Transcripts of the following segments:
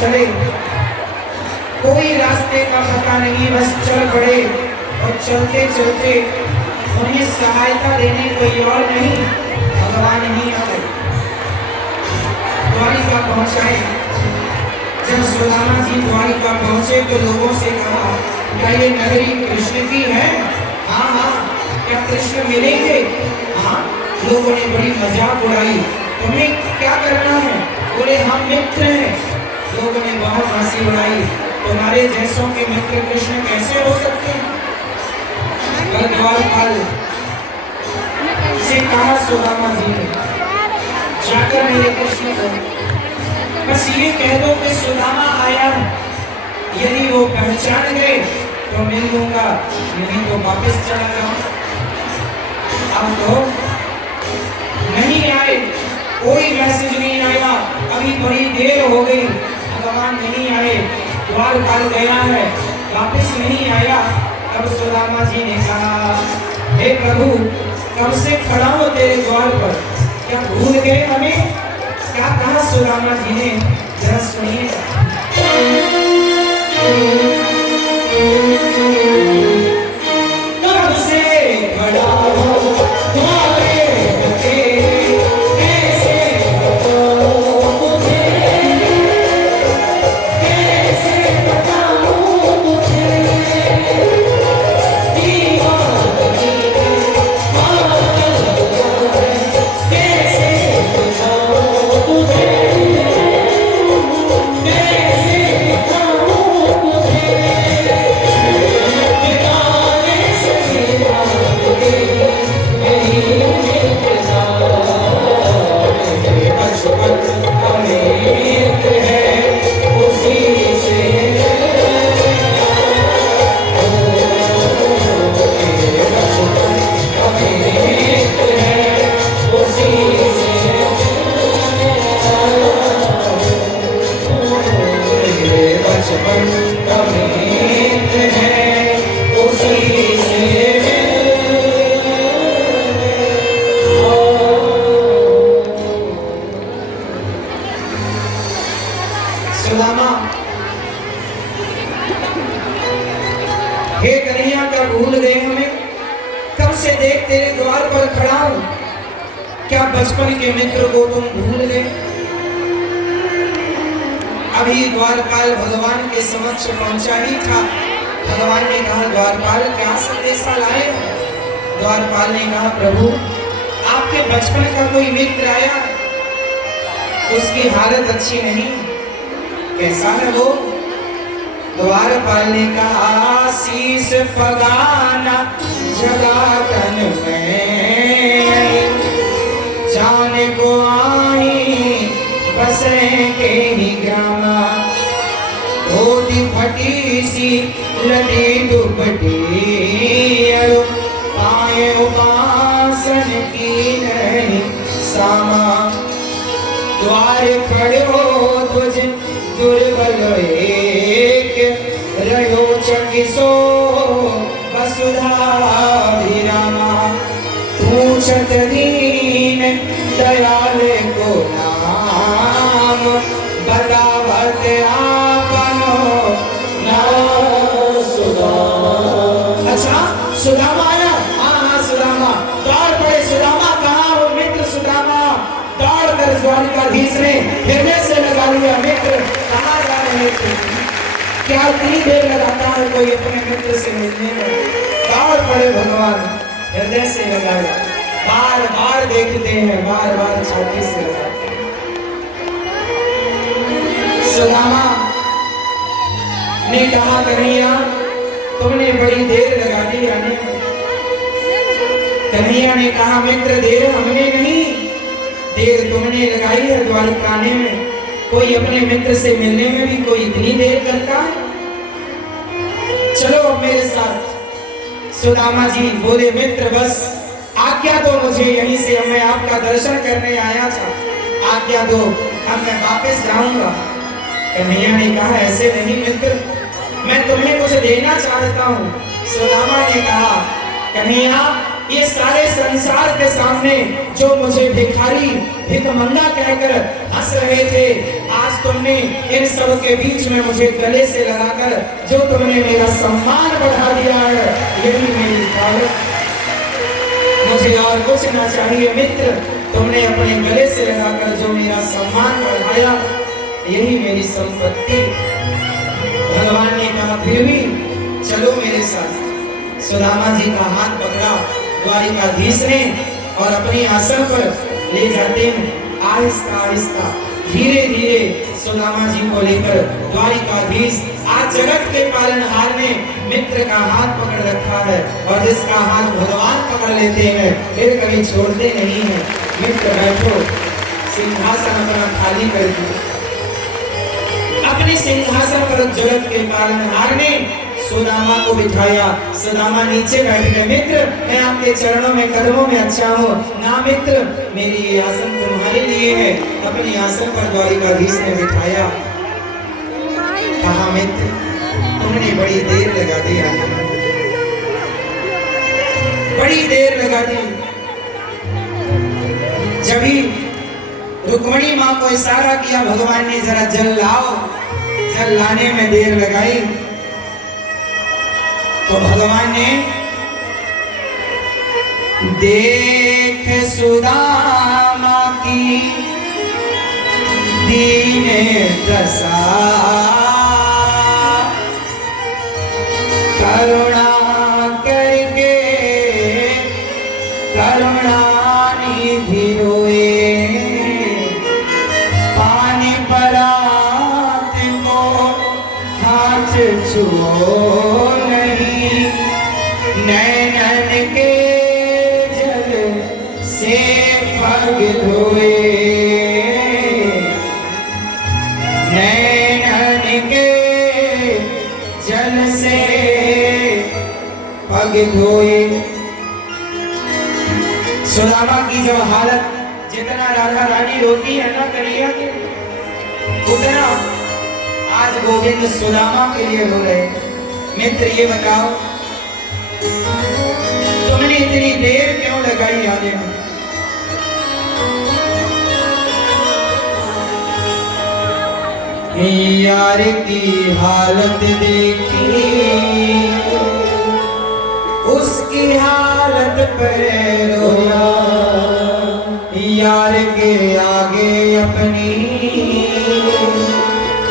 चले, कोई रास्ते का पता नहीं, बस चल पड़े और चलते चलते उन्हें सहायता देने कोई और नहीं, भगवान ही आ गए, द्वारिका पहुंचाए। जब सुदामा जी द्वारिका पहुंचे तो लोगों से कहा, क्या ये नगरी कृष्ण की है? हाँ हाँ, क्या कृष्ण मिलेंगे? हाँ। लोगों ने बड़ी मजाक उड़ाई, तुम्हें क्या करना है? बोले हम मित्र हैं। लोगों ने बहुत हंसी उड़ाई, तुम्हारे जैसों के मित्र कृष्ण कैसे हो सकते हैं? द्वारपाल से कहा सुदामा जी ने, जाकर मेरे कृष्ण को बस ये कह दो कि सुदामा आया है, यदि वो पहचान गए तो मिल लूंगा, नहीं तो वापस चला जाऊं। अब तो नहीं आए, कोई मैसेज नहीं आया, अभी बड़ी देर हो गई, भगवान नहीं आए, द्वारपाल गया है, वापस नहीं आया। तब सुदामा जी ने कहा, हे प्रभु, कब से खड़ा हो तेरे द्वार पर, क्या भूल गए हमें? क्या कहा सुदामा जी ने, जरा सुनिए। कब से खड़ा हो तुम्हारे सुदामा, हे कन्हैया, क्या भूल गए हमें? कब से देख तेरे द्वार पर खड़ा हूं, क्या बचपन के मित्र को तुम भूल गए? अभी द्वारपाल भगवान के समक्ष पहुंचा ही था, भगवान ने कहा, द्वारपाल क्या संदेशा लाए हो? द्वारपाल ने कहा, प्रभु आपके बचपन का कोई मित्र आया, उसकी हालत अच्छी नहीं, कैसा है वो? द्वारपाल ने कहा, शीश फगाना जगा तन में, जान को आई बसरे के ही ग्रामा, धोती फटी सी लड़ी दुपटी, पाए उपासन की नहीं सामा, द्वार खड़े हो तुझ दुर्बल एक, रहो चकिसो वसुधा विरामा, पूछत दीन दयाल को नाम, बतावत आपनो नाम सुदामा। क्या इतनी देर लगाता है कोई अपने मित्र से मिलने में? दौड़ पड़े भगवान, हृदय से लगाया, बार बार देखते हैं, बार बार छाती से लगाते हैं। सुदामा ने कहा, कन्हैया तुमने बड़ी देर लगा दी आने में। कन्हैया ने कहा, मित्र देर हमने नहीं, देर तुमने लगाई है द्वारिका आने में। कोई अपने मित्र से मिलने में भी कोई इतनी देर करता है? चलो अब मेरे साथ। सुदामा जी बोले, मित्र बस आज्ञा दो मुझे, यहीं से अब मैं आपका दर्शन करने आया था, आज्ञा दो, अब मैं वापस जाऊंगा। कन्हैया ने कहा, ऐसे नहीं मित्र, मैं तुम्हें कुछ देना चाहता हूँ। सुदामा ने कहा, कन्हैया ये सारे संसार के सामने जो मुझे भिखारी भिखमंगा कहकर हंस रहे थे, आज तुमने इन सब के बीच में मुझे गले से लगाकर जो तुमने मेरा सम्मान बढ़ा दिया है, यही मेरी दौलत, मुझे और कुछ ना चाहिए। मित्र तुमने अपने गले से लगाकर जो मेरा सम्मान बढ़ाया, यही मेरी संपत्ति। भगवान ने कहा, फिर भी चलो मेरे साथ। सुदामा जी का हाथ पकड़ा द्वारिकाधीश ने और अपने आसन पर ले जाते हैं। आहिस्ता आहिस्ता धीरे धीरे सुदामा जी को लेकर द्वारिकाधीश, आज जगत के पालनहार ने मित्र का हाथ पकड़ रखा है, और जिसका हाथ भगवान पकड़ लेते हैं फिर कभी छोड़ते नहीं है। मित्र बैठो, सिंहासन अपना खाली कर दो। अपने सिंहासन पर जगत के पालनहार ने सुदामा को बिठाया। सुदामा नीचे बैठ गए। मित्र मैं आपके चरणों में कदमों में अच्छा हूँ ना मित्र, मेरी ये आसन तुम्हारे लिए है। अपने आसन पर द्वारिकाधीश ने बिठाया। कहा, मित्र तुमने बड़ी देर लगा दी, बड़ी देर लगा दी। जब ही रुक्मिणी माँ को इशारा किया भगवान ने, जरा जल लाओ, जल लाने में देर लगाई, तो भगवान ने देख सुदामा की दीन दशा, करुणा करके करुणा निधि रोए, पानी परात को हाथ छुओ नहीं, नैनन के जल से पग धोए, नैनन के जल से पग धोए। सुदामा की जब हालत, जितना राधा रानी रोती है ना कन्हैया के, उतना आज गोविंद सुदामा के लिए रो रहे। मित्र ये बताओ, तुमने इतनी देर क्यों लगाई आने में? यार की हालत देखी, उसकी हालत पर रोया, यार के आगे अपनी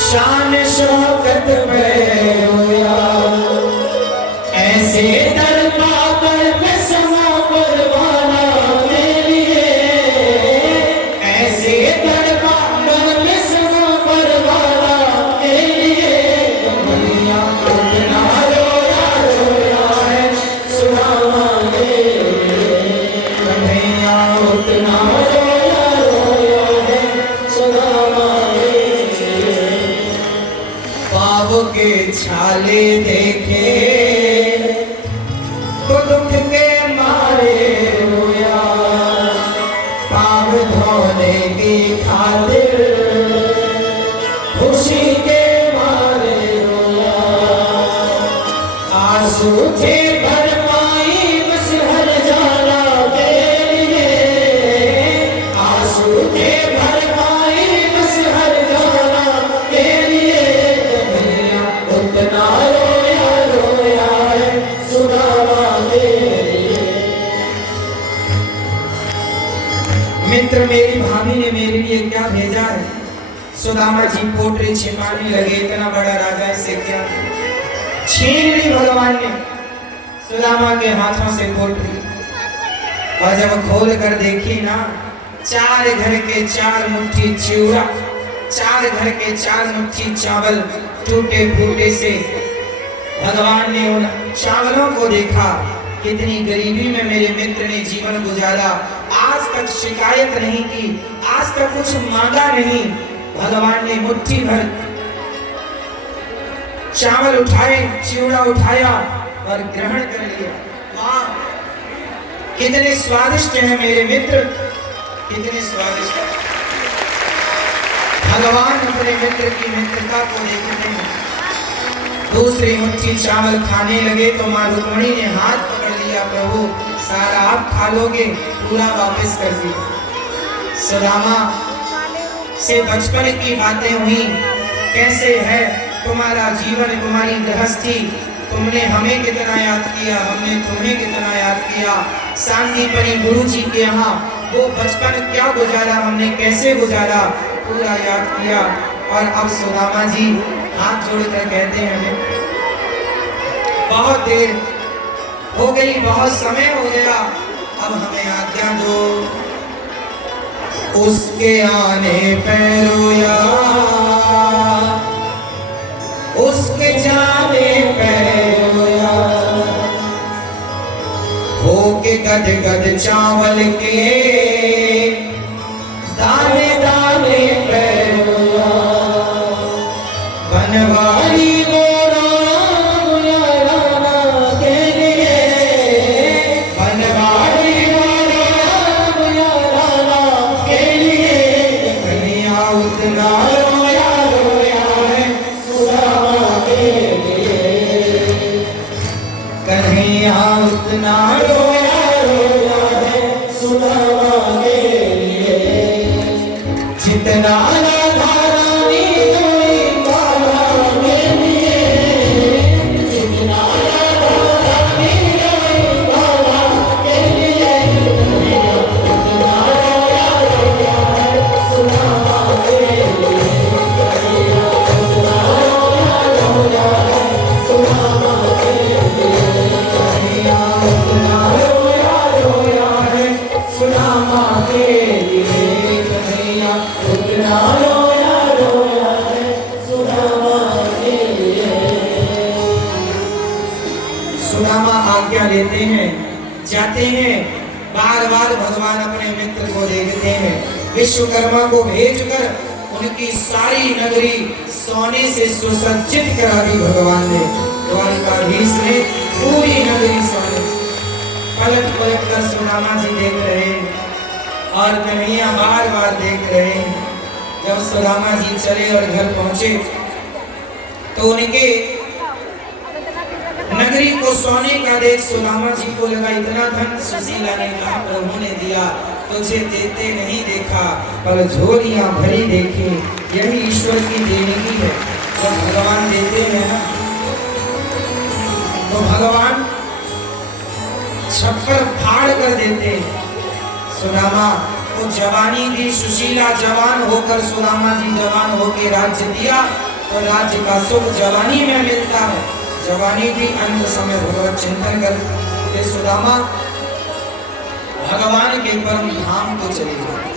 शान शौकत पे रोया, ऐसे तड़पा कर मैं समा परवाना के लिए, ऐसे तड़पा कर मैं समा परवाना के लिए, कन्हैया उतना रोया रोया है सुदामा के, कन्हैया उतना रोया रोया है सुदामा के छाले देखे तो दुख के मारे रोया, पाव धोने की खातिर खुशी के मारे रोया, आंसू थे भरपाई बस हर जाला के लिए, आंसू थे भरपाई बस हर जाला के लिए, उतना रोया रोया है सुदामा के लिए। मित्र मेरी भाभी ने मेरे लिए क्या भेजा है सुदामा जी पोटली छिपाने लगे, इतना बड़ा राजा इसे क्या छीन ली भगवान ने सुदामा के हाथों से पोटली। और जब खोल कर देखी ना, 4 घर के 4 मुट्ठी चिवड़ा, 4 घर के 4 मुट्ठी चावल टूटे फूटे से। भगवान ने उन चावलों को देखा, कितनी गरीबी में मेरे मित्र ने जीवन गुजारा, आज तक शिकायत नहीं की, आज तक कुछ मांगा नहीं। भगवान ने मुट्ठी भर चावल उठाए, चिवड़ा उठाया और ग्रहण कर लिया। वाह, कितने स्वादिष्ट हैं मेरे मित्र, कितने स्वादिष्ट। भगवान अपने मित्र की मित्रता को देखते हैं। दूसरी मुट्ठी चावल खाने लगे तो मां रुक्मिणी ने हाथ पकड़ लिया, प्रभु सारा आप खा लोगे, पूरा वापस कर दिया। सुदामा से बचपन की बातें हुई, कैसे है तुम्हारा जीवन, तुम्हारी गृहस्थी, तुमने हमें कितना याद किया, हमने तुम्हें कितना याद किया। सांदीपनी गुरु जी के यहाँ वो बचपन क्या गुजारा, हमने कैसे गुजारा, पूरा याद किया। और अब सुदामा जी हाथ जोड़कर कहते हैं, हमें बहुत देर हो गई, बहुत समय हो गया, अब हमें आज्ञा दो। उसके आने पे रोया, उसके जाने पे रोया, होके गद गद चावल के दाने दाने पे रोया। बनवारी को राम राना के लिए, बनवारी को राम राना के लिए, कन्हैया उतना रोया रोया है सुदामा के लिए, कन्हैया उतना रोया रोया है सुदामा के लिए, जितना सुदामा आज्ञा लेते हैं, जाते हैं। बार बार भगवान अपने मित्र को देखते हैं। विश्वकर्मा को भेजकर उनकी सारी नगरी सोने से सुसज्जित करा दी भगवान ने। द्वारिकाधीश ने पूरी नगरी सोने। पलट पलट कर सुदामा जी देख रहे हैं और कन्हैया बार बार देख रहे हैं। जब सुदामा जी चले और घर पहुंचे तो उनके नगरी को सोने का देख सुदामा जी को लगा, इतना धन सुशीला ने कहा प्रभु ने दिया, तुझे देते नहीं देखा पर झोलियां भरी देखी। यही ईश्वर की देनगी है। जब भगवान देते हैं ना तो भगवान छप्पर फाड़ कर देते। सुदामा को जवानी दी, सुशीला जवान होकर सुदामा जी जवान होकर राज्य दिया, तो राज्य का सुख जवानी में मिलता है। जवानी भी अंत समय भगवत चिंतन कर सुदामा भगवान के परम धाम को चले गए।